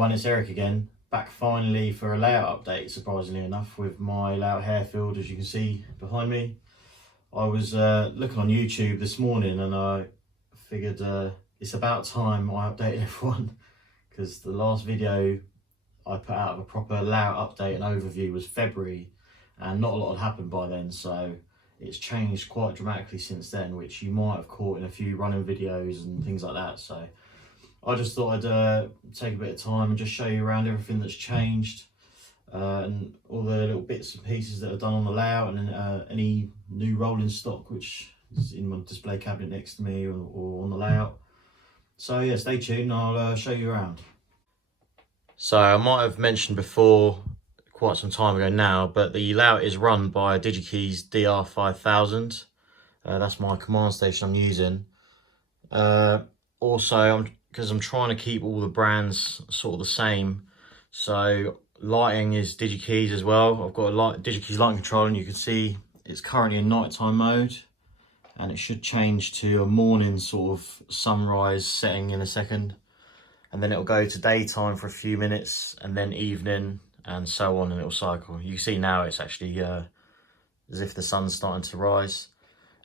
everyone, it's Eric again, back finally for a layout update, surprisingly enough, with my layout Harefield, as you can see behind me. I was looking on YouTube this morning and I figured it's about time I updated everyone, because the last video I put out of a proper layout update and overview was February, and not a lot had happened by then, so it's changed quite dramatically since then, which you might have caught in a few running videos and things like that. So I just thought I'd take a bit of time and just show you around everything that's changed, and all the little bits and pieces that are done on the layout, and any new rolling stock which is in my display cabinet next to me or on the layout. So yeah, stay tuned, I'll show you around. So I might have mentioned before, quite some time ago now, but the layout is run by DigiKey's DR5000. That's my command station I'm using. Also, because I'm trying to keep all the brands sort of the same, so lighting is DigiKey's as well. I've got a DigiKey's lighting control, and you can see it's currently in nighttime mode, and it should change to a morning sort of sunrise setting in a second, and then it'll go to daytime for a few minutes, and then evening, and so on, and it'll cycle. You can see now it's actually as if the sun's starting to rise.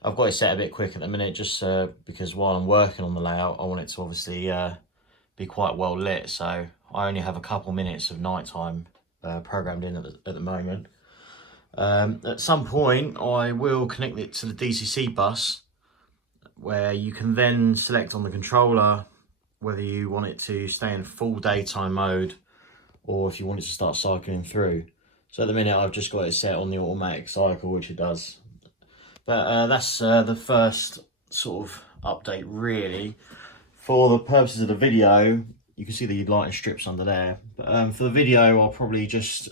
I've got it set a bit quick at the minute, just because while I'm working on the layout, I want it to obviously be quite well lit. So I only have a couple minutes of nighttime programmed in at the moment. At some point, I will connect it to the DCC bus, where you can then select on the controller whether you want it to stay in full daytime mode or if you want it to start cycling through. So at the minute, I've just got it set on the automatic cycle, which it does. But that's the first sort of update, really. For the purposes of the video, you can see the lighting strips under there. But for the video, I'll probably just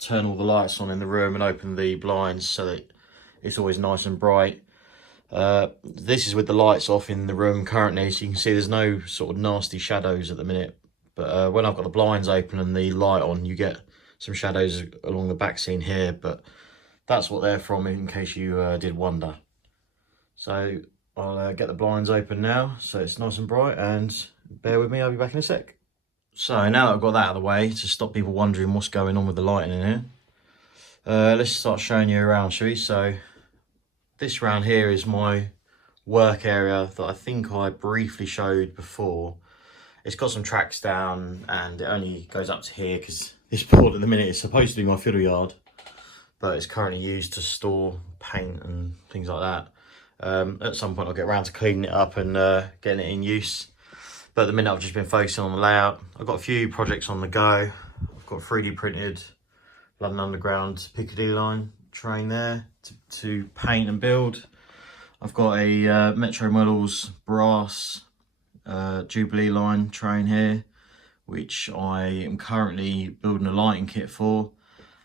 turn all the lights on in the room and open the blinds so that it's always nice and bright. This is with the lights off in the room currently, so you can see there's no sort of nasty shadows at the minute. But when I've got the blinds open and the light on, you get some shadows along the back scene here. But that's what they're from, in case you did wonder. So I'll get the blinds open now, so it's nice and bright, and bear with me, I'll be back in a sec. So now that I've got that out of the way, to stop people wondering what's going on with the lighting in here, let's start showing you around, shall we? So this round here is my work area that I think I briefly showed before. It's got some tracks down, and it only goes up to here because this board at the minute is supposed to be my fiddle yard, but it's currently used to store paint and things like that. At some point I'll get around to cleaning it up and getting it in use. But at the minute I've just been focusing on the layout. I've got a few projects on the go. I've got 3D printed London Underground Piccadilly line train there to paint and build. I've got a Metro Models brass Jubilee line train here, which I am currently building a lighting kit for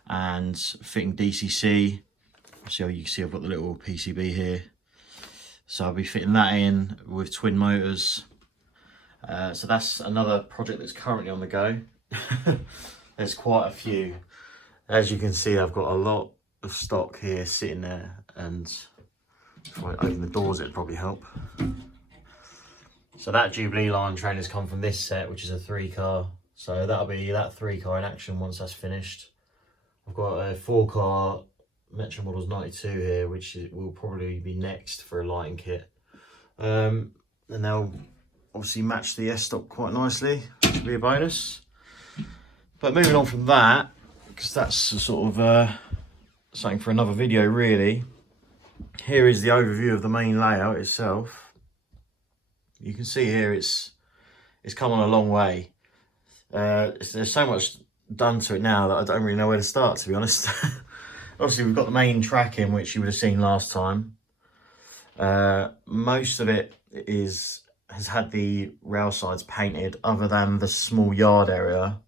and fitting DCC. So you can see I've got the little PCB here, so I'll be fitting that in with twin motors. So that's another project that's currently on the go. There's quite a few. As you can see, I've got a lot of stock here sitting there, and if I open the doors it'd probably help. So that Jubilee line train has come from this set, which is a 3-car, so that'll be that 3-car in action once that's finished. I've got a 4-car Metro Models 92 here, which will probably be next for a lighting kit. And they'll obviously match the S-stock quite nicely, which will be a bonus. But moving on from that, because that's a sort of something for another video really, here is the overview of the main layout itself. You can see here it's come on a long way. There's so much done to it now that I don't really know where to start, to be honest. Obviously we've got the main track in, which you would have seen last time. Most of it has had the rail sides painted, other than the small yard area.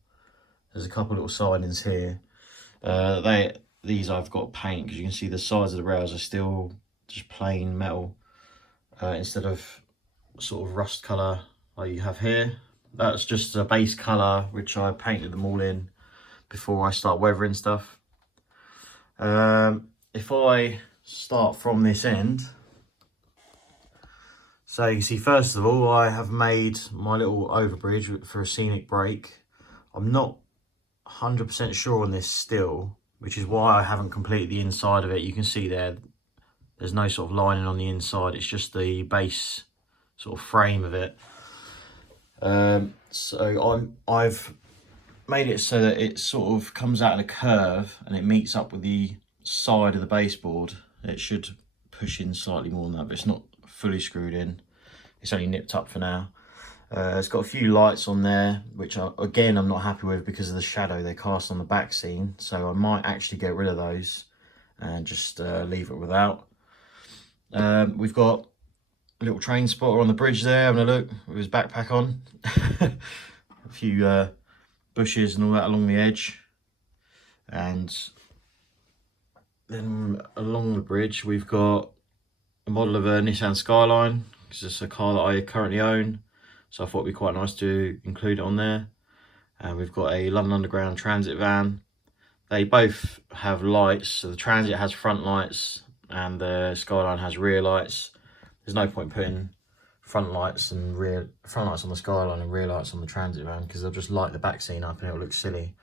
There's a couple little sidings here. These I've got paint, because you can see the sides of the rails are still just plain metal, instead of sort of rust colour like you have here. That's just a base colour which I painted them all in before I start weathering stuff. If I start from this end, so you can see first of all I have made my little overbridge for a scenic break. I'm not 100% sure on this still, which is why I haven't completed the inside of it. You can see there's no sort of lining on the inside. It's just the base sort of frame of it. So I've made it so that it sort of comes out in a curve and it meets up with the side of the baseboard. It should push in slightly more than that, but it's not fully screwed in. It's only nipped up for now. It's got a few lights on there, which again I'm not happy with because of the shadow they cast on the back scene. So I might actually get rid of those and just leave it without. We've got a little train spotter on the bridge there, having a look with his backpack on. A few bushes and all that along the edge. And then along the bridge we've got a model of a Nissan Skyline, because it's a car that I currently own. So I thought it'd be quite nice to include it on there. And we've got a London Underground transit van. They both have lights. So the transit has front lights and the Skyline has rear lights. There's no point putting front lights on the Skyline and rear lights on the transit van, because they'll just light the back scene up and it'll look silly.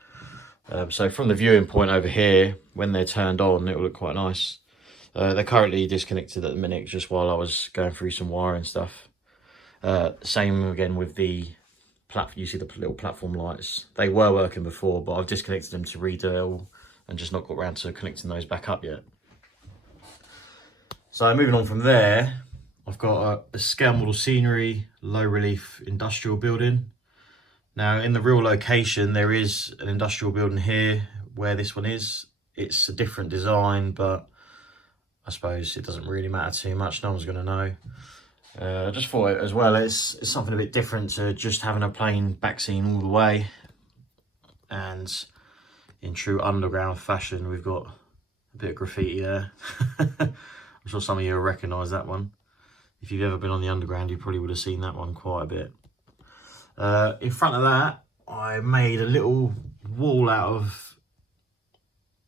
So from the viewing point over here, when they're turned on, it'll look quite nice. They're currently disconnected at the minute, just while I was going through some wiring stuff. Same again with the platform. You see the little platform lights. They were working before, but I've disconnected them to redo it all and just not got around to connecting those back up yet. So moving on from there, I've got a scale model scenery, low relief industrial building. Now in the real location, there is an industrial building here where this one is. It's a different design, but I suppose it doesn't really matter too much. No one's going to know. I just thought as well, it's something a bit different to just having a plain back scene all the way. And in true underground fashion, we've got a bit of graffiti there. I'm sure some of you will recognise that one. If you've ever been on the underground, you probably would have seen that one quite a bit. In front of that, I made a little wall out of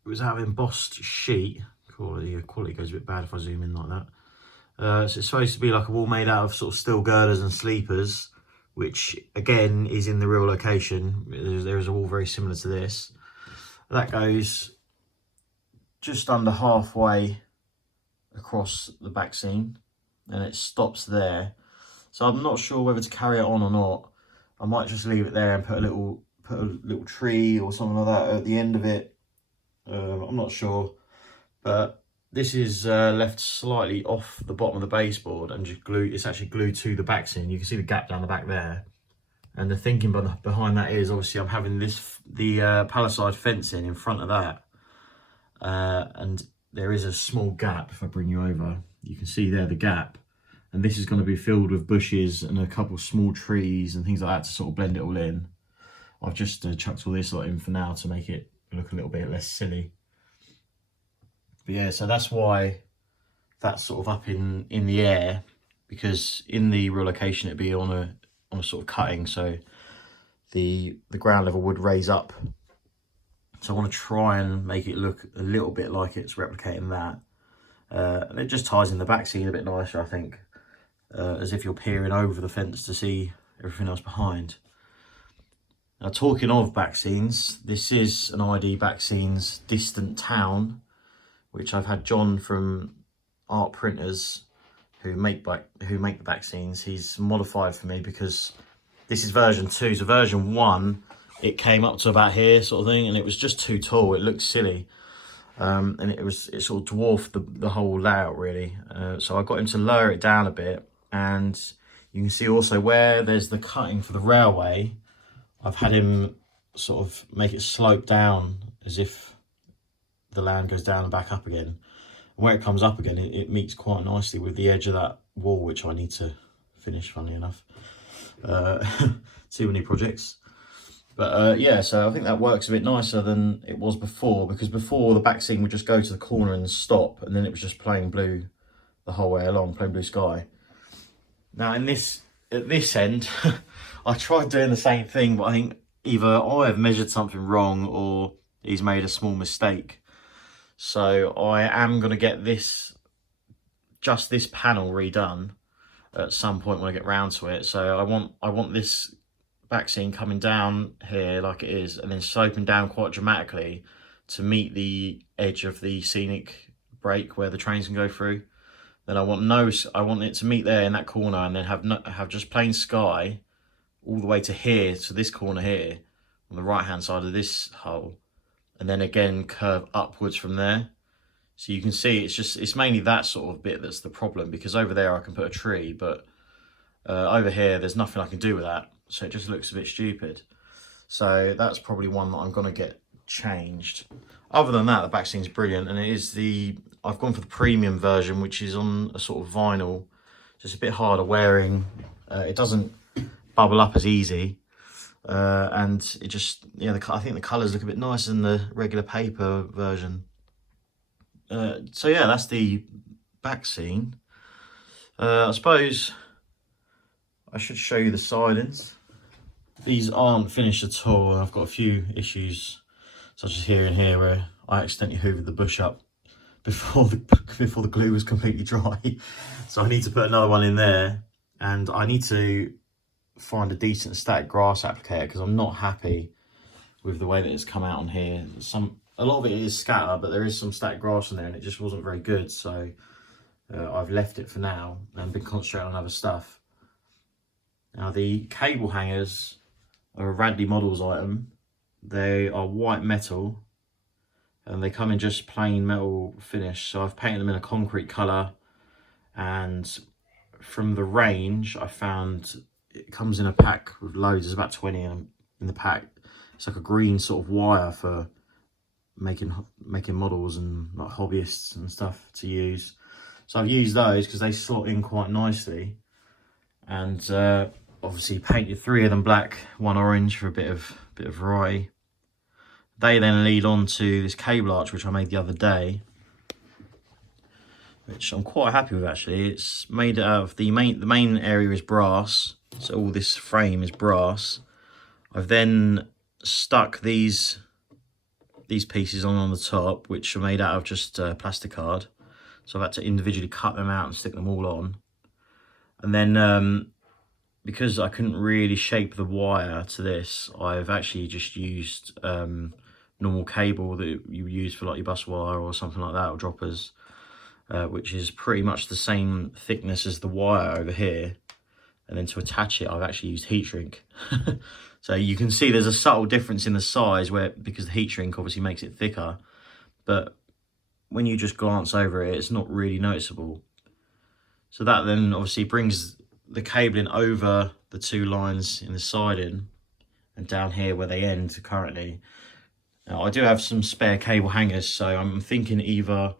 embossed sheet. Quality goes a bit bad if I zoom in like that. So it's supposed to be like a wall made out of sort of steel girders and sleepers, which again is in the real location. There is a wall very similar to this. That goes just under halfway across the back scene and it stops there. So I'm not sure whether to carry it on or not. I might just leave it there and put a little tree or something like that at the end of it. I'm not sure, but this is left slightly off the bottom of the baseboard and just it's actually glued to the back scene. You can see the gap down the back there. And the thinking behind that is obviously I'm having the palisade fencing in front of that. And there is a small gap. If I bring you over, you can see there the gap. And this is going to be filled with bushes and a couple small trees and things like that to sort of blend it all in. I've just chucked all this lot in for now to make it look a little bit less silly. But yeah, so that's why that's sort of up in the air, because in the real location it'd be on a sort of cutting, so the ground level would raise up. So I want to try and make it look a little bit like it's replicating that. And it just ties in the back scene a bit nicer, I think, as if you're peering over the fence to see everything else behind. Now, talking of back scenes, this is an ID Back Scenes Distant Town, which I've had John from Art Printers, who make the back scenes. He's modified for me because this is version 2. So version 1, it came up to about here sort of thing, and it was just too tall. It looked silly, and it sort of dwarfed the whole layout really. So I got him to lower it down a bit, and you can see also where there's the cutting for the railway, I've had him sort of make it slope down as if the land goes down and back up again. And where it comes up again, it meets quite nicely with the edge of that wall, which I need to finish, funnily enough. Too many projects. But yeah, so I think that works a bit nicer than it was before, because before the back scene would just go to the corner and stop, and then it was just plain blue the whole way along, plain blue sky. Now at this end, I tried doing the same thing, but I think either I have measured something wrong or he's made a small mistake. So I am going to get just this panel redone at some point when I get round to it. So I want this back seam coming down here like it is, and then sloping down quite dramatically to meet the edge of the scenic break where the trains can go through. Then I want it to meet there in that corner, and then have just plain sky all the way to here, to this corner here, on the right hand side of this hole, and then again curve upwards from there. So you can see it's mainly that sort of bit that's the problem, because over there I can put a tree, but over here there's nothing I can do with that, so it just looks a bit stupid. So that's probably one that I'm going to get changed. Other than that, the back seam's brilliant, and I've gone for the premium version, which is on a sort of vinyl, just a bit harder wearing. It doesn't bubble up as easy, and it just, yeah, I think the colours look a bit nicer than the regular paper version. So yeah, that's the back seam. I suppose I should show you the sidings. These aren't finished at all, and I've got a few issues, such as here and here, where I accidentally hoovered the bush up before the glue was completely dry. So I need to put another one in there, and I need to find a decent static grass applicator, because I'm not happy with the way that it's come out on here. A lot of it is scatter, but there is some static grass in there, and it just wasn't very good. So I've left it for now and been concentrating on other stuff. Now the cable hangers are a Radley Models item. They are white metal, and they come in just plain metal finish. So I've painted them in a concrete colour, and from the range I found it comes in a pack with loads. There's about 20 in the pack. It's like a green sort of wire for making models and like hobbyists and stuff to use. So I've used those because they slot in quite nicely, and obviously painted 3 of them black, 1 orange for a bit of variety. They then lead on to this cable arch which I made the other day, which I'm quite happy with actually. It's made out of the main area is brass, so all this frame is brass. I've then stuck these pieces on the top, which are made out of just plastic card. So I've had to individually cut them out and stick them all on. And then because I couldn't really shape the wire to this, I've actually just used normal cable that you use for like your bus wire or something like that, or droppers, which is pretty much the same thickness as the wire over here. And then to attach it, I've actually used heat shrink. So you can see there's a subtle difference in the size, because the heat shrink obviously makes it thicker, but when you just glance over it, it's not really noticeable. So that then obviously brings the cabling over the 2 lines in the siding and down here where they end currently. Now I do have some spare cable hangers, so I'm thinking either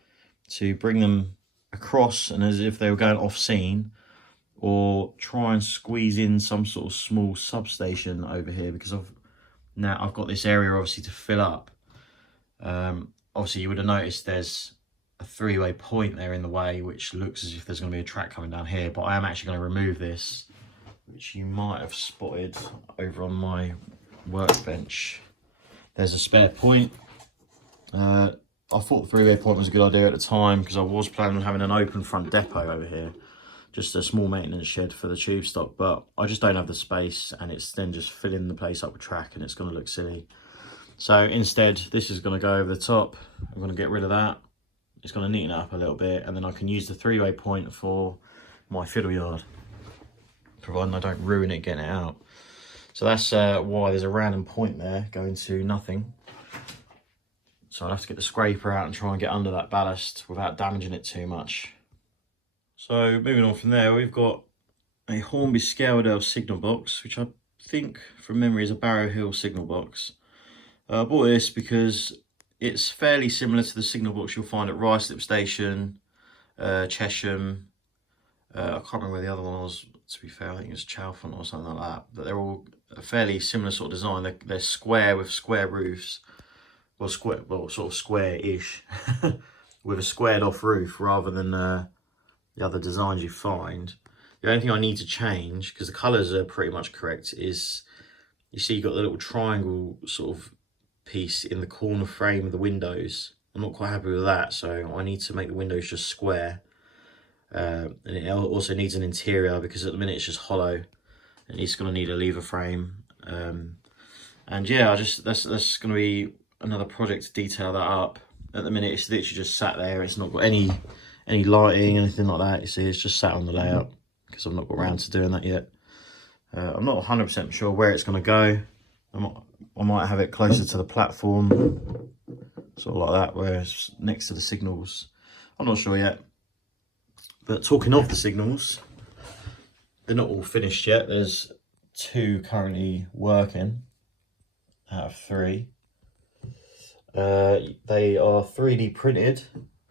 to bring them across and as if they were going off scene, or try and squeeze in some sort of small substation over here, because I've got this area obviously to fill up. Obviously you would have noticed there's a 3-way point there in the way, which looks as if there's going to be a track coming down here, but I am actually going to remove this, which you might have spotted over on my workbench. There's a spare point. I thought the 3-way point was a good idea at the time, because I was planning on having an open front depot over here, just a small maintenance shed for the tube stock, but I just don't have the space, and it's then just filling the place up with track, and it's going to look silly. So instead, this is going to go over the top. I'm going to get rid of that. It's going to neaten it up a little bit, and then I can use the 3-way point for my fiddle yard, providing I don't ruin it getting it out. So that's why there's a random point there going to nothing. So I'll have to get the scraper out and try and get under that ballast without damaging it too much. So moving on from there, we've got a Hornby Scaledale signal box, which I think from memory is a Barrow Hill signal box. I bought this because it's fairly similar to the signal box you'll find at Ruislip Station, Chesham. I can't remember where the other one was, to be fair. I think it's Chalfont or something like that. But they're all a fairly similar sort of design. They're square with square roofs. Well, sort of square-ish, with a squared off roof rather than the other designs you find. The only thing I need to change, because the colours are pretty much correct, is you see you've got the little triangle sort of piece in the corner frame of the windows. I'm not quite happy with that, so I need to make the windows just square. And it also needs an interior, because at the minute it's just hollow, and it's going to need a lever frame. And yeah, that's going to be another project to detail that up. At the minute, it's literally just sat there. It's not got any lighting, anything like that. You see, it's just sat on the layout because I've not got around to doing that yet. I'm not 100% sure where it's going to go. I might have it closer to the platform, sort of like that, where it's next to the signals. I'm not sure yet. But talking of the signals, they're not all finished yet. There's 2 currently working out of 3. They are 3D printed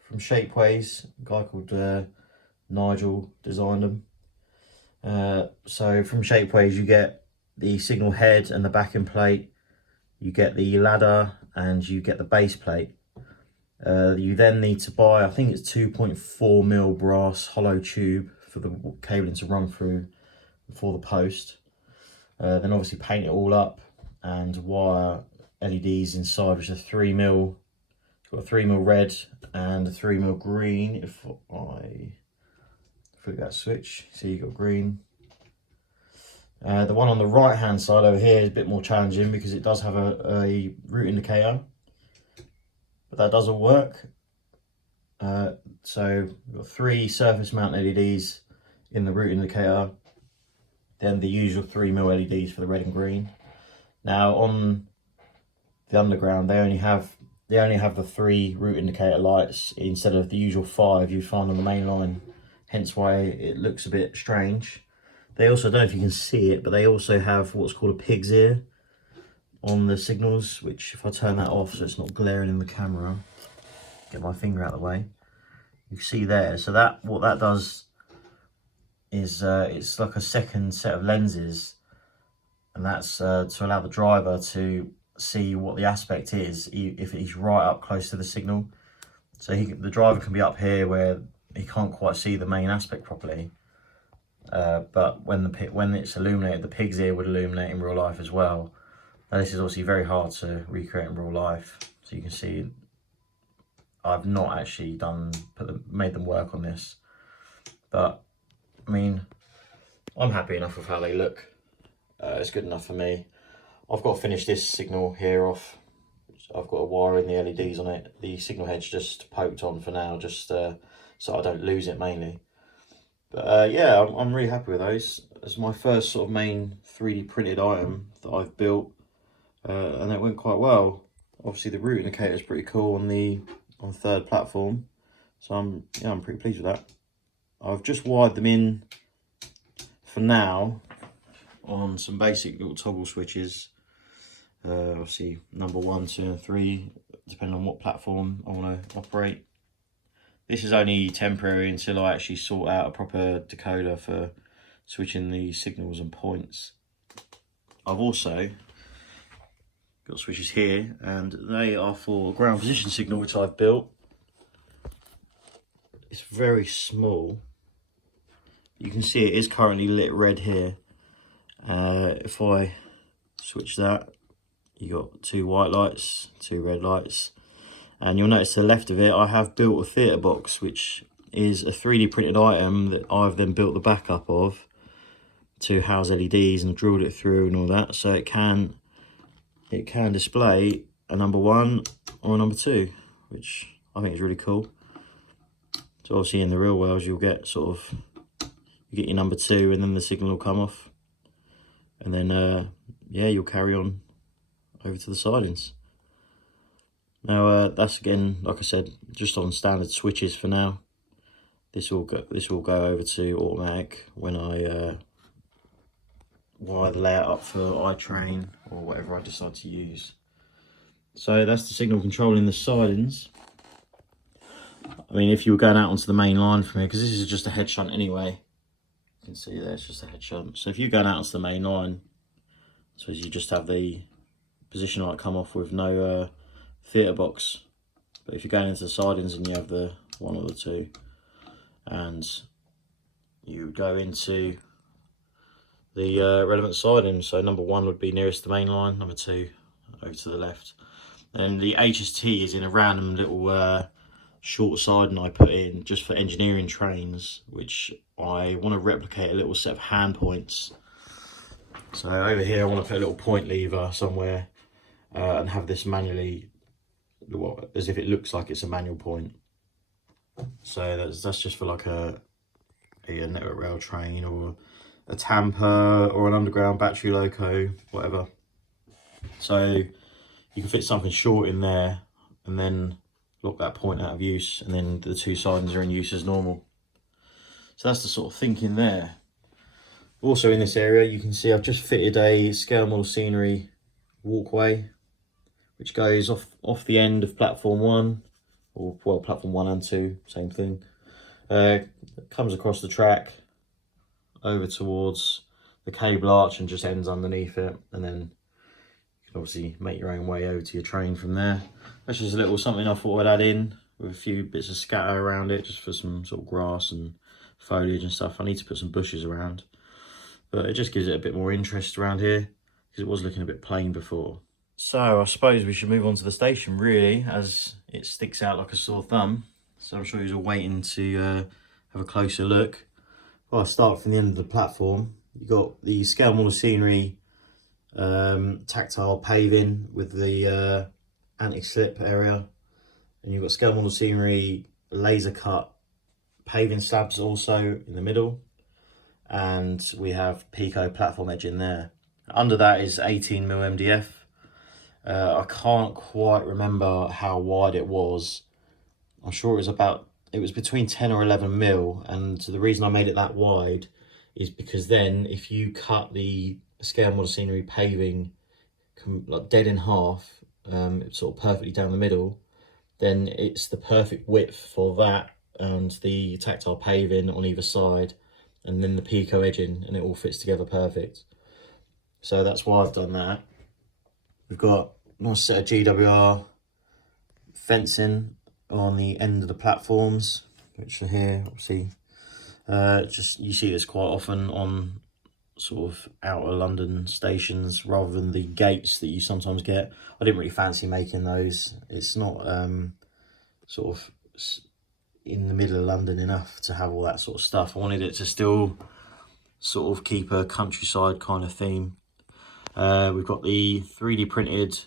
from Shapeways. A guy called Nigel designed them. So from Shapeways you get the signal head and the backing plate, you get the ladder, and you get the base plate. You then need to buy, I think it's 2.4mm brass hollow tube for the cabling to run through before the post. Then obviously paint it all up and wire LEDs inside, which are 3mm. It's got a 3mm red and a 3mm green. If I flick that switch, see you got green. The one on the right hand side over here is a bit more challenging because it does have a route indicator, but that doesn't work. So we've got 3 surface mount LEDs in the route indicator, then the usual 3mm LEDs for the red and green. Now on the underground, they only have the 3 route indicator lights instead of the usual 5 you find on the main line, hence why it looks a bit strange. They also, I don't know if you can see it, but they also have what's called a pig's ear on the signals, which if I turn that off so it's not glaring in the camera, get my finger out of the way, you can see there. So that, what that does is it's like a second set of lenses, and that's to allow the driver to see what the aspect is if he's right up close to the signal. So the driver can be up here where he can't quite see the main aspect properly. But when it's illuminated, the pig's ear would illuminate in real life as well. Now this is obviously very hard to recreate in real life, so you can see I've not actually made them work on this, but I mean, I'm happy enough with how they look. It's good enough for me. I've got to finish this signal here off. I've got to wire in the LEDs on it. The signal head's just poked on for now, just so I don't lose it mainly. But yeah, I'm really happy with those. It's my first sort of main 3D printed item that I've built, and it went quite well. Obviously the route indicator is pretty cool on the third platform, so I'm pretty pleased with that. I've just wired them in for now on some basic little toggle switches. Obviously number 1, 2 and 3, depending on what platform I want to operate. This is only temporary until I actually sort out a proper decoder for switching the signals and points. I've also got switches here, and they are for ground position signal, which I've built. It's very small. You can see it is currently lit red here. If I switch that, you got 2 white lights, 2 red lights. And you'll notice to the left of it, I have built a theatre box, which is a 3D printed item that I've then built the backup of to house LEDs and drilled it through and all that, so it can display a number 1 or a number 2, which I think is really cool. So obviously in the real world, you'll get you get your number 2 and then the signal will come off, and then yeah, you'll carry on over to the sidings. Now that's, again, like I said, just on standard switches for now. This will go over to automatic when I wire the layout up for iTrain or whatever I decide to use. So that's the signal controlling the sidings. I mean, if you were going out onto the main line from here, because this is just a head shunt anyway, you can see there it's just a head shunt. So if you're going out onto the main line, I suppose you just have the position light come off with no theatre box. But if you're going into the sidings and you have the 1 or the 2, and you go into the relevant siding, so number 1 would be nearest the main line, number 2 over to the left. And the HST is in a random little short siding I put in just for engineering trains, which I want to replicate a little set of hand points So over here I want to put a little point lever somewhere and have this manually, well, as if it looks like it's a manual point. So that's just for like a network rail train or a tamper or an underground battery loco, whatever. So you can fit something short in there and then lock that point out of use, and then the two sidings are in use as normal. So that's the sort of thinking there. Also in this area you can see I've just fitted a scale model scenery walkway which goes off the end of platform 1, or well, platform 1 and 2, same thing. Comes across the track over towards the cable arch and just ends underneath it, and then you can obviously make your own way over to your train from there. That's just a little something I thought I'd add in with a few bits of scatter around it, just for some sort of grass and foliage and stuff. I need to put some bushes around, but it just gives it a bit more interest around here because it was looking a bit plain before. So I suppose we should move on to the station really, as it sticks out like a sore thumb. So I'm sure you're all waiting to have a closer look. Well, I'll start from the end of the platform. You've got the scale model scenery tactile paving with the anti-slip area, and you've got scale model scenery laser cut paving slabs also in the middle, and we have Pico platform edge in there. Under that is 18mm MDF. I can't quite remember how wide it was. I'm sure it was between 10 or 11 mil, and the reason I made it that wide is because then if you cut the scale model scenery paving like dead in half, sort of perfectly down the middle, then it's the perfect width for that and the tactile paving on either side, and then the Pico edging, and it all fits together perfect. So that's why I've done that. We've got a nice set of GWR fencing on the end of the platforms, which are here, obviously. Just you see this quite often on sort of outer London stations rather than the gates that you sometimes get. I didn't really fancy making those. It's not sort of in the middle of London enough to have all that sort of stuff. I wanted it to still sort of keep a countryside kind of theme. We've got the 3D printed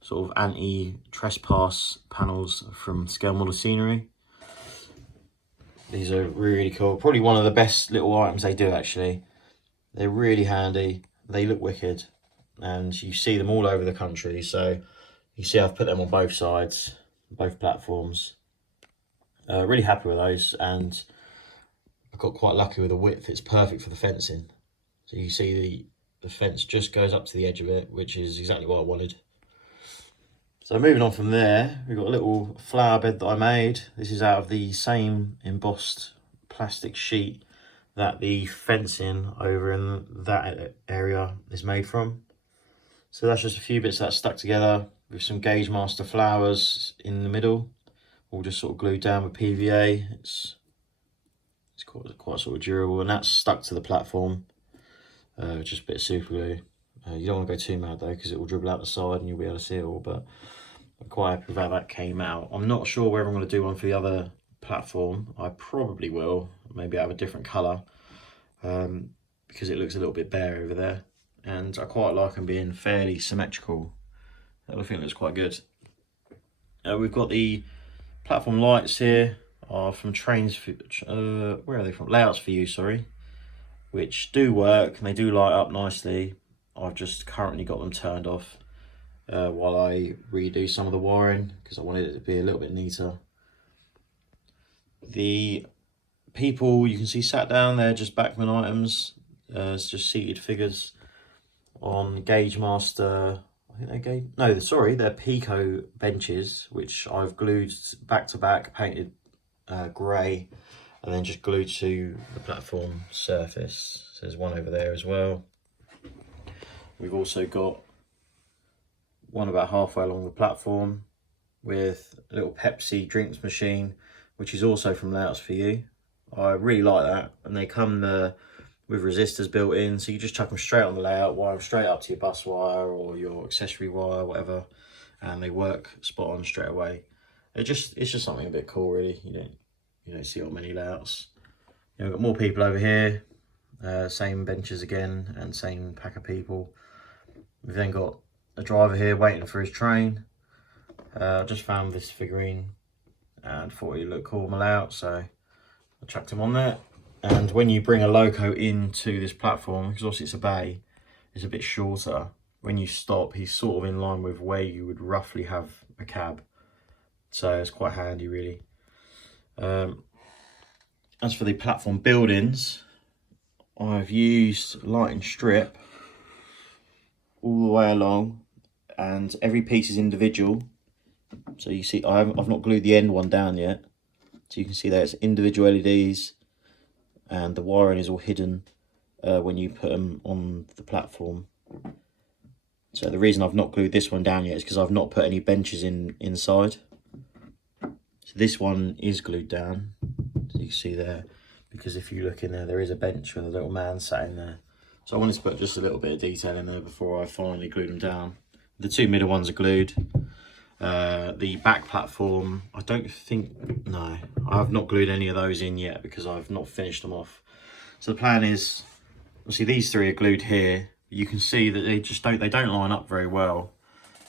sort of anti-trespass panels from Scale Model Scenery. These are really cool. Probably one of the best little items they do, actually. They're really handy. They look wicked. And you see them all over the country. So you see I've put them on both sides, both platforms. Really happy with those. And I got quite lucky with the width. It's perfect for the fencing. So you see the fence just goes up to the edge of it, which is exactly what I wanted. So moving on from there, we've got a little flower bed that I made. This is out of the same embossed plastic sheet that the fencing over in that area is made from. So that's just a few bits that stuck together with some Gauge Master flowers in the middle, all just sort of glued down with PVA. It's quite sort of durable, and that's stuck to the platform. Just a bit of super glue. You don't want to go too mad though, because it will dribble out the side and you'll be able to see it all, but I'm quite happy with how that came out. I'm not sure whether I'm going to do one for the other platform. I probably will, maybe have a different colour, because it looks a little bit bare over there, and I quite like them being fairly symmetrical. I think it looks quite good. We've got the platform lights here, are from Trains for, where are they from? Layouts for You, sorry, which do work and they do light up nicely. I've just currently got them turned off while I redo some of the wiring, because I wanted it to be a little bit neater. The people you can see sat down there, just backman items. It's just seated figures on Gauge Master. I think they're Pico benches, which I've glued back to back, painted grey, and then just glued to the platform surface. So there's one over there as well. We've also got one about halfway along the platform with a little Pepsi drinks machine, which is also from Layouts for You. I really like that, and they come with resistors built in, so you just chuck them straight on the layout, wire them straight up to your bus wire or your accessory wire, whatever, and they work spot on straight away. It's just something a bit cool, really. You don't see on many layouts. We've got more people over here. Same benches again and same pack of people. We've then got a driver here waiting for his train. I just found this figurine and thought he looked cool on my layout, so I chucked him on there. And when you bring a loco into this platform, because obviously it's a bay, it's a bit shorter. When you stop, he's sort of in line with where you would roughly have a cab. So it's quite handy, really. As for the platform buildings, I've used lighting strip all the way along, and every piece is individual. So you see, I've not glued the end one down yet. So you can see that it's individual LEDs, and the wiring is all hidden when you put them on the platform. So the reason I've not glued this one down yet is because I've not put any benches inside. So this one is glued down, so you can see there, because if you look in there, there is a bench with a little man sat in there. So I wanted to put just a little bit of detail in there before I finally glued them down. The two middle ones are glued. The back platform, I don't think, no, I have not glued any of those in yet because I've not finished them off. So the plan is, obviously these three are glued here. You can see that they don't line up very well.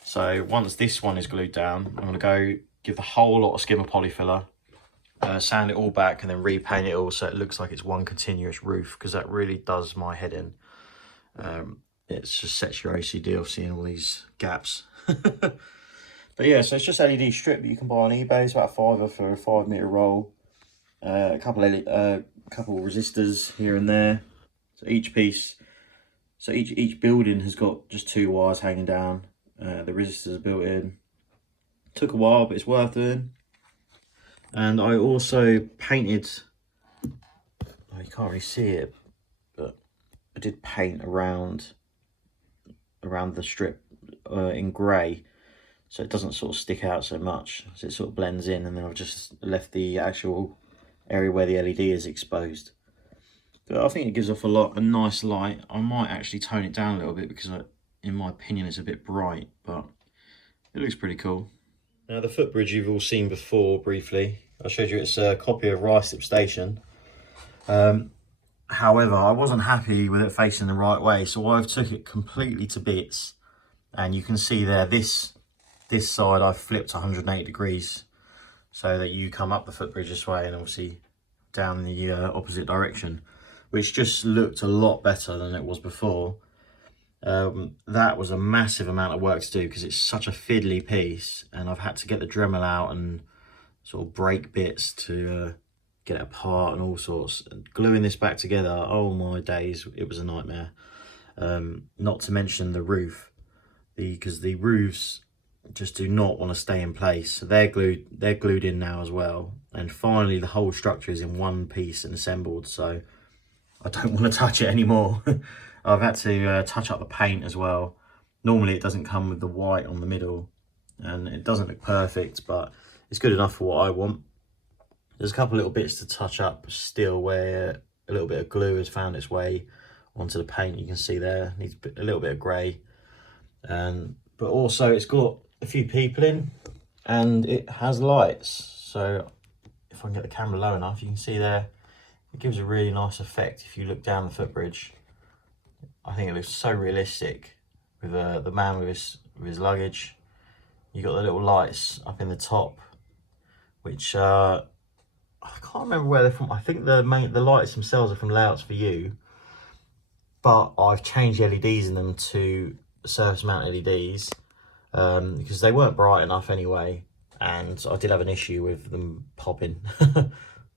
So once this one is glued down, I'm gonna go give the whole lot of skimmer polyfiller, sand it all back, and then repaint it all so it looks like it's one continuous roof, because that really does my head in. It just sets your OCD off seeing all these gaps. But yeah, so it's just LED strip that you can buy on eBay. It's about £5 for a 5 metre roll. A couple resistors here and there. So each piece, so each building has got just 2 wires hanging down. The resistors are built in. Took a while, but it's worth doing. And I also painted, oh, you can't really see it, but I did paint around the strip in grey, so it doesn't sort of stick out so much, so it sort of blends in, and then I've just left the actual area where the LED is exposed. But I think it gives off a nice light. I might actually tone it down a little bit because in my opinion it's a bit bright, but it looks pretty cool. Now the footbridge you've all seen before briefly. I showed you it's a copy of Ruislip Station. However, I wasn't happy with it facing the right way, so I've took it completely to bits, and you can see there this side I've flipped 180 degrees so that you come up the footbridge this way and obviously down the opposite direction, which just looked a lot better than it was before. That was a massive amount of work to do because it's such a fiddly piece, and I've had to get the Dremel out and sort of break bits to get it apart and all sorts. And gluing this back together, oh my days, it was a nightmare. Not to mention the roof, because the roofs just do not want to stay in place. So they're glued in now as well, and finally the whole structure is in one piece and assembled, so I don't want to touch it anymore. I've had to touch up the paint as well. Normally it doesn't come with the white on the middle, and it doesn't look perfect, but it's good enough for what I want. There's a couple little bits to touch up still where a little bit of glue has found its way onto the paint. You can see there needs a little bit of grey, but also it's got a few people in, and it has lights. So if I can get the camera low enough, you can see there it gives a really nice effect. If you look down the footbridge, I think it looks so realistic with the man with his luggage. You got the little lights up in the top, which I can't remember where they're from. I think the lights themselves are from Layouts for You, but I've changed the LEDs in them to surface mount LEDs because they weren't bright enough anyway, and I did have an issue with them popping.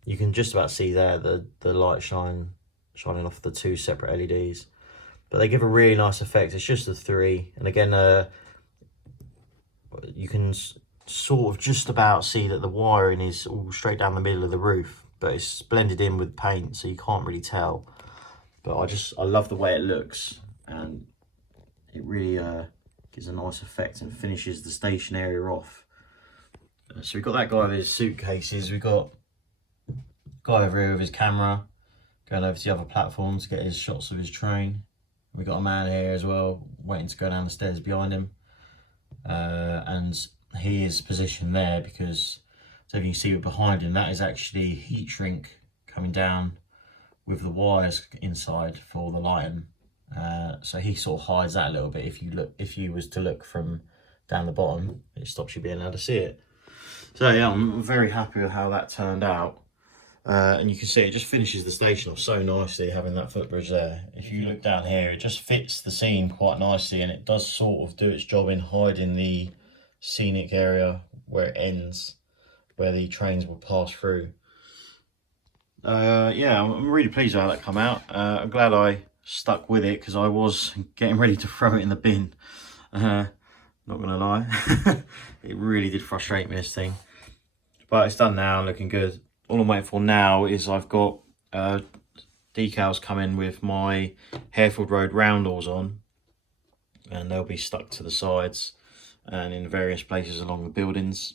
You can just about see there the light shining off the 2 separate LEDs, but they give a really nice effect. It's just the 3, and again you can sort of just about see that the wiring is all straight down the middle of the roof, but it's blended in with paint, so you can't really tell. But I love the way it looks, and it really gives a nice effect and finishes the station area off. So we've got that guy with his suitcases. We've got a guy over here with his camera going over to the other platform to get his shots of his train. We've got a man here as well waiting to go down the stairs behind him, and he is positioned there because, so if you can see it behind him, that is actually heat shrink coming down with the wires inside for the lighting. So he sort of hides that a little bit. If you was to look from down the bottom, it stops you being able to see it. So yeah, I'm very happy with how that turned out. And you can see it just finishes the station off so nicely, having that footbridge there. If you look down here, it just fits the scene quite nicely, and it does sort of do its job in hiding the scenic area where it ends, where the trains will pass through. Yeah, I'm really pleased with how that come out. I'm glad I stuck with it, because I was getting ready to throw it in the bin. Not gonna lie. It really did frustrate me, this thing. But it's done now, looking good. All I'm waiting for now is I've got decals coming with my Harefield Road roundels on, and they'll be stuck to the sides and in various places along the buildings,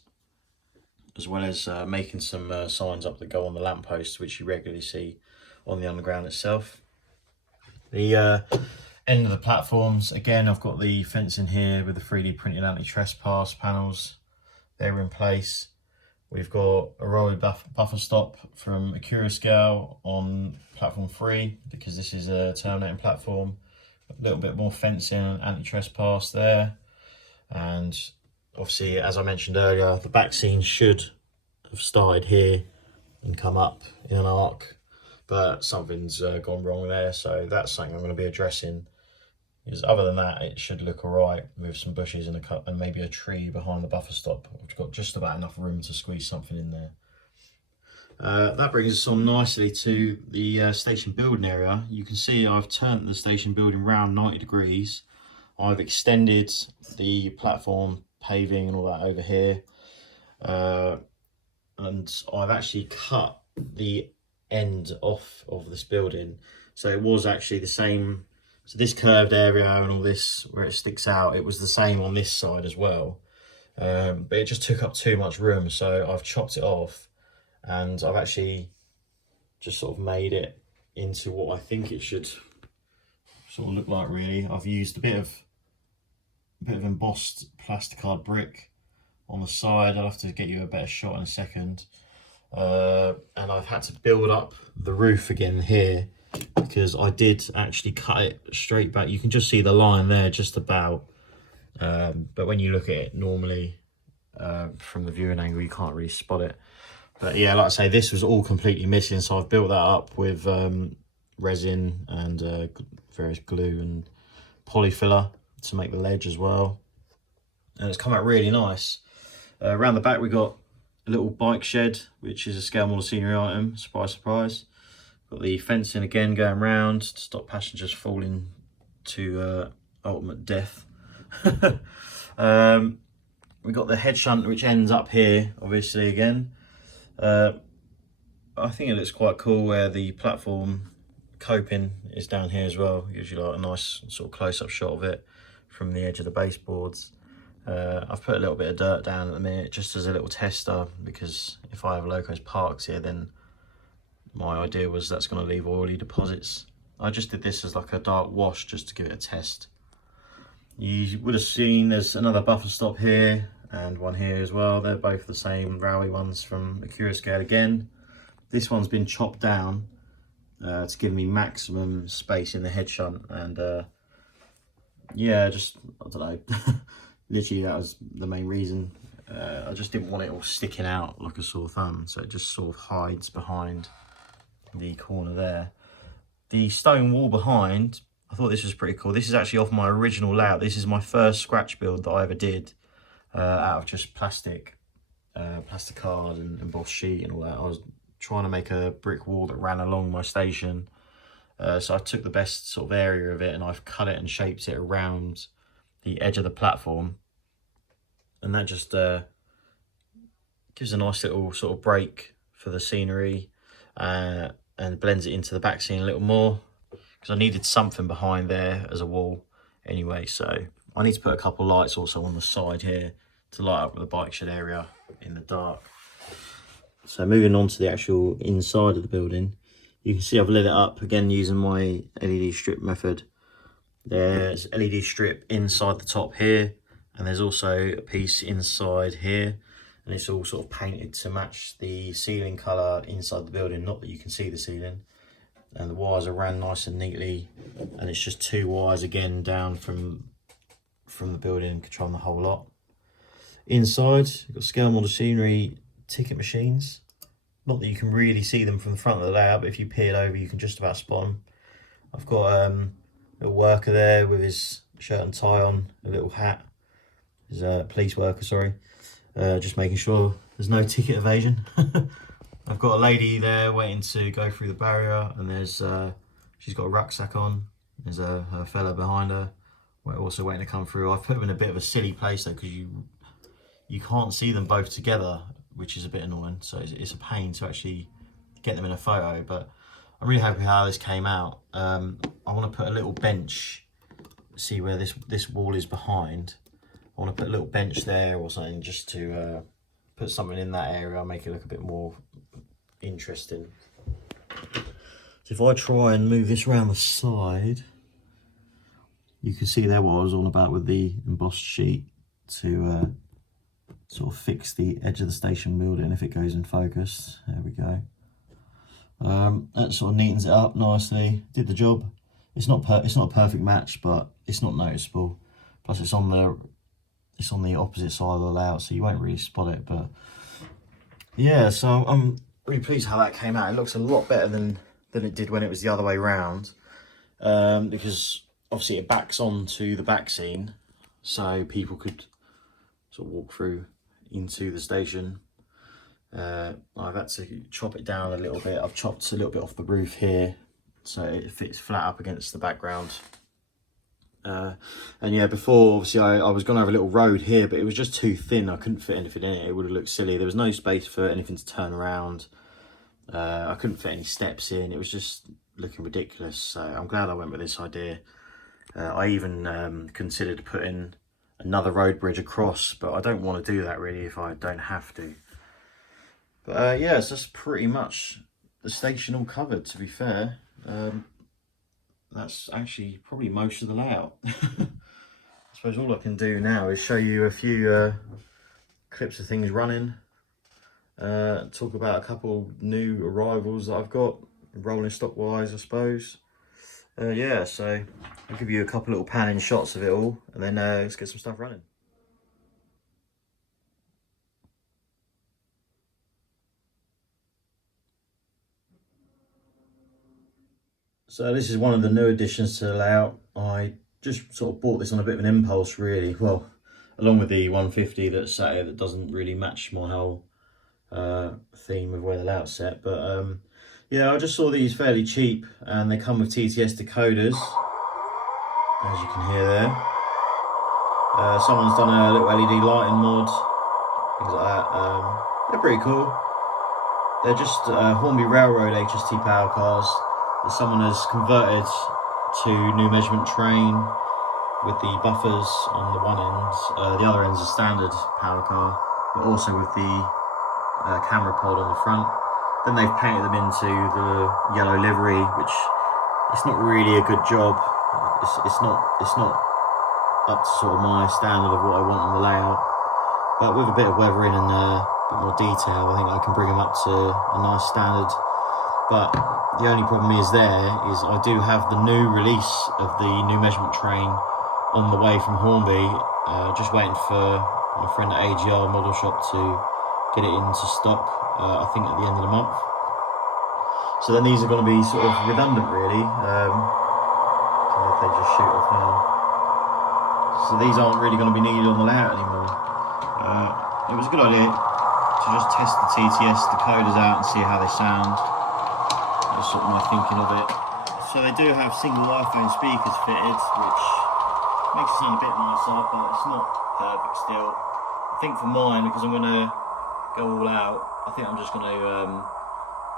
as well as making some signs up that go on the lampposts, which you regularly see on the underground itself. The end of the platforms, again, I've got the fencing here with the 3D printed anti-trespass panels. They're in place. We've got a rolling buffer stop from Scale on platform 3, because this is a terminating platform. A little bit more fencing and anti-trespass there. And obviously, as I mentioned earlier, the back scene should have started here and come up in an arc, but something's gone wrong there, so that's something I'm going to be addressing. Because other than that, it should look alright with some bushes and and maybe a tree behind the buffer stop. We've got just about enough room to squeeze something in there. That brings us on nicely to the station building area. You can see I've turned the station building round 90 degrees. I've extended the platform paving and all that over here. And I've actually cut the end off of this building. So it was actually the same. So this curved area and all this where it sticks out, it was the same on this side as well. But it just took up too much room, so I've chopped it off, and I've actually just sort of made it into what I think it should sort of look like, really. I've used a bit of embossed plasticard brick on the side. I'll have to get you a better shot in a second. And I've had to build up the roof again here, because I did actually cut it straight back. You can just see the line there just about, but when you look at it normally from the viewing angle, you can't really spot it. But yeah, like I say, this was all completely missing, so I've built that up with resin and various glue and polyfiller to make the ledge as well, and it's come out really nice. Around the back we got a little bike shed, which is a scale model scenery item, surprise surprise. Got the fencing again going round to stop passengers falling to ultimate death. We got the head shunt, which ends up here, obviously, again. I think it looks quite cool where the platform coping is down here as well. Gives you like a nice sort of close-up shot of it from the edge of the baseboards. I've put a little bit of dirt down at the minute just as a little tester, because if I have locos parks here, then my idea was that's going to leave oily deposits. I just did this as like a dark wash just to give it a test. You would have seen there's another buffer stop here and one here as well. They're both the same railway ones from Scale again. This one's been chopped down to give me maximum space in the head shunt, and yeah, just, I don't know, literally that was the main reason. I just didn't want it all sticking out like a sore thumb, so it just sort of hides behind the corner there. The stone wall behind, I thought this was pretty cool. This is actually off my original layout. This is my first scratch build that I ever did out of just plastic card and embossed sheet and all that. I was trying to make a brick wall that ran along my station, so I took the best sort of area of it and I've cut it and shaped it around the edge of the platform, and that just gives a nice little sort of break for the scenery, and blends it into the back scene a little more, because I needed something behind there as a wall anyway. So I need to put a couple lights also on the side here to light up the bike shed area in the dark. So moving on to the actual inside of the building, you can see I've lit it up again using my LED strip method. There's LED strip inside the top here, and there's also a piece inside here, and it's all sort of painted to match the ceiling colour inside the building. Not that you can see the ceiling, and the wires are ran nice and neatly, and it's just 2 wires again down from the building controlling the whole lot. Inside, you've got scale model machinery ticket machines. Not that you can really see them from the front of the layout, but if you peel over you can just about spot them. I've got a little worker there with his shirt and tie on, a little hat. He's a police worker, sorry. Just making sure there's no ticket evasion. I've got a lady there waiting to go through the barrier, and there's she's got a rucksack on. There's her fella behind her, also waiting to come through. I've put them in a bit of a silly place though, because you can't see them both together, which is a bit annoying. So it's a pain to actually get them in a photo, but I'm really happy how this came out. I want to put a little bench, see where this wall is behind. I want to put a little bench there or something, just to put something in that area, make it look a bit more interesting. So if I try and move this around the side, you can see there what I was on about with the embossed sheet to sort of fix the edge of the station building if it goes in focus. There we go. That sort of neatens it up nicely. Did the job. It's not a perfect match, but it's not noticeable. Plus it's on the opposite side of the layout, so you won't really spot it. But yeah, so I'm really pleased how that came out. It looks a lot better than it did when it was the other way round, because obviously it backs onto the back scene, so people could sort of walk through into the station. I've had to chop it down a little bit. I've chopped a little bit off the roof here, so it fits flat up against the background. And yeah, before obviously I was going to have a little road here, but it was just too thin. I couldn't fit anything in it. It would have looked silly. There was no space for anything to turn around. I couldn't fit any steps in. It was just looking ridiculous. So I'm glad I went with this idea. I even considered putting another road bridge across, but I don't want to do that really if I don't have to. But yeah, so that's pretty much the station all covered, to be fair. That's actually probably most of the layout. I suppose all I can do now is show you a few clips of things running, talk about a couple new arrivals that I've got, rolling stock wise, I suppose. Yeah, so I'll give you a couple little panning shots of it all, and then let's get some stuff running. So this is one of the new additions to the layout. I just sort of bought this on a bit of an impulse really. Well, along with the 150 that's sat here that doesn't really match my whole theme of where the layout's set. But yeah, I just saw these fairly cheap, and they come with TTS decoders, as you can hear there. Someone's done a little LED lighting mod, things like that. They're pretty cool. They're just Hornby Railroad HST power cars that someone has converted to new measurement train with the buffers on the one end. The other end's a standard power car, but also with the camera pod on the front. Then they've painted them into the yellow livery, which it's not really a good job. It's not up to sort of my standard of what I want on the layout. But with a bit of weathering and a bit more detail, I think I can bring them up to a nice standard. But the only problem is I do have the new release of the new measurement train on the way from Hornby, just waiting for my friend at AGR Model Shop to get it into stock, I think at the end of the month. So then these are going to be sort of redundant really. So if they just shoot off now. So these aren't really going to be needed on the layout anymore. It was a good idea to just test the TTS decoders out and see how they sound. That's sort of my thinking of it. So they do have single iPhone speakers fitted, which makes it sound a bit nicer, but it's not perfect still. I think for mine, because I'm going to go all out, I think I'm just going to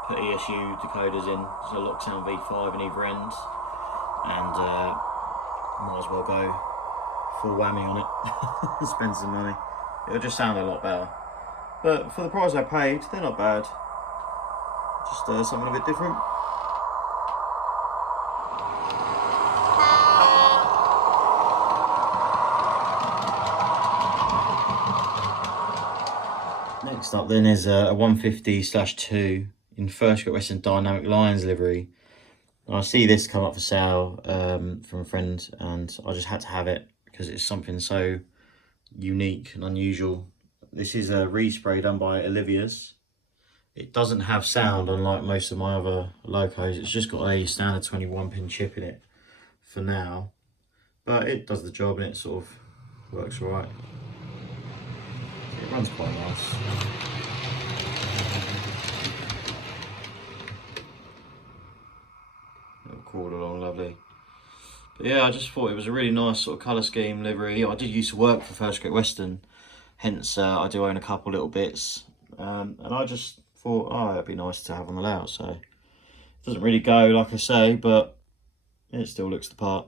put ESU decoders in, so Locksound V5 in either end, and might as well go full whammy on it. Spend some money. It'll just sound a lot better. But for the price I paid, they're not bad. Just something a bit different. Next up then is a 150/2 in First Got Western Dynamic Lions livery. And I see this come up for sale from a friend, and I just had to have it because it's something so unique and unusual. This is a respray done by Olivia's. It doesn't have sound unlike most of my other locos. It's just got a standard 21 pin chip in it for now, but it does the job and it sort of works all right. It runs quite nice. Little cord along, lovely. But yeah, I just thought it was a really nice sort of colour scheme, livery. I did used to work for First Great Western, hence I do own a couple little bits. And I just thought, oh, it'd be nice to have on the layout. So it doesn't really go, like I say, but it still looks the part.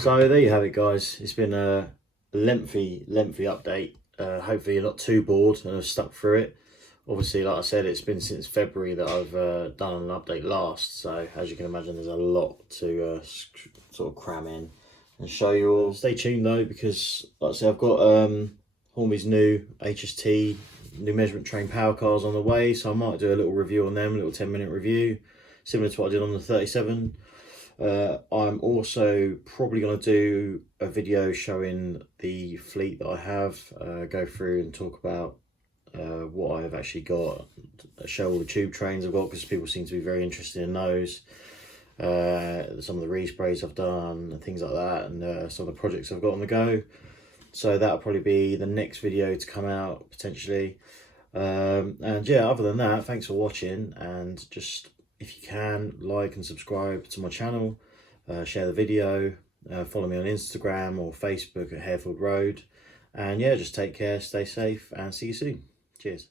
So there you have it, guys. It's been a lengthy update. Hopefully you're not too bored and have stuck through it. Obviously, like I said, it's been since February that I've done an update last. So as you can imagine, there's a lot to sort of cram in and show you all. Stay tuned though, because like I said, I've got Hornby's new HST, new measurement train power cars on the way. So I might do a little review on them, a little 10-minute review, similar to what I did on the 37. I'm also probably going to do a video showing the fleet that I have, go through and talk about what I've actually got, show all the tube trains I've got, because people seem to be very interested in those, some of the resprays I've done and things like that, and some of the projects I've got on the go. So that'll probably be the next video to come out potentially. And yeah, other than that, thanks for watching, and just, if you can, like and subscribe to my channel, share the video, follow me on Instagram or Facebook at Harefield Road, and yeah, just take care, stay safe, and see you soon. Cheers.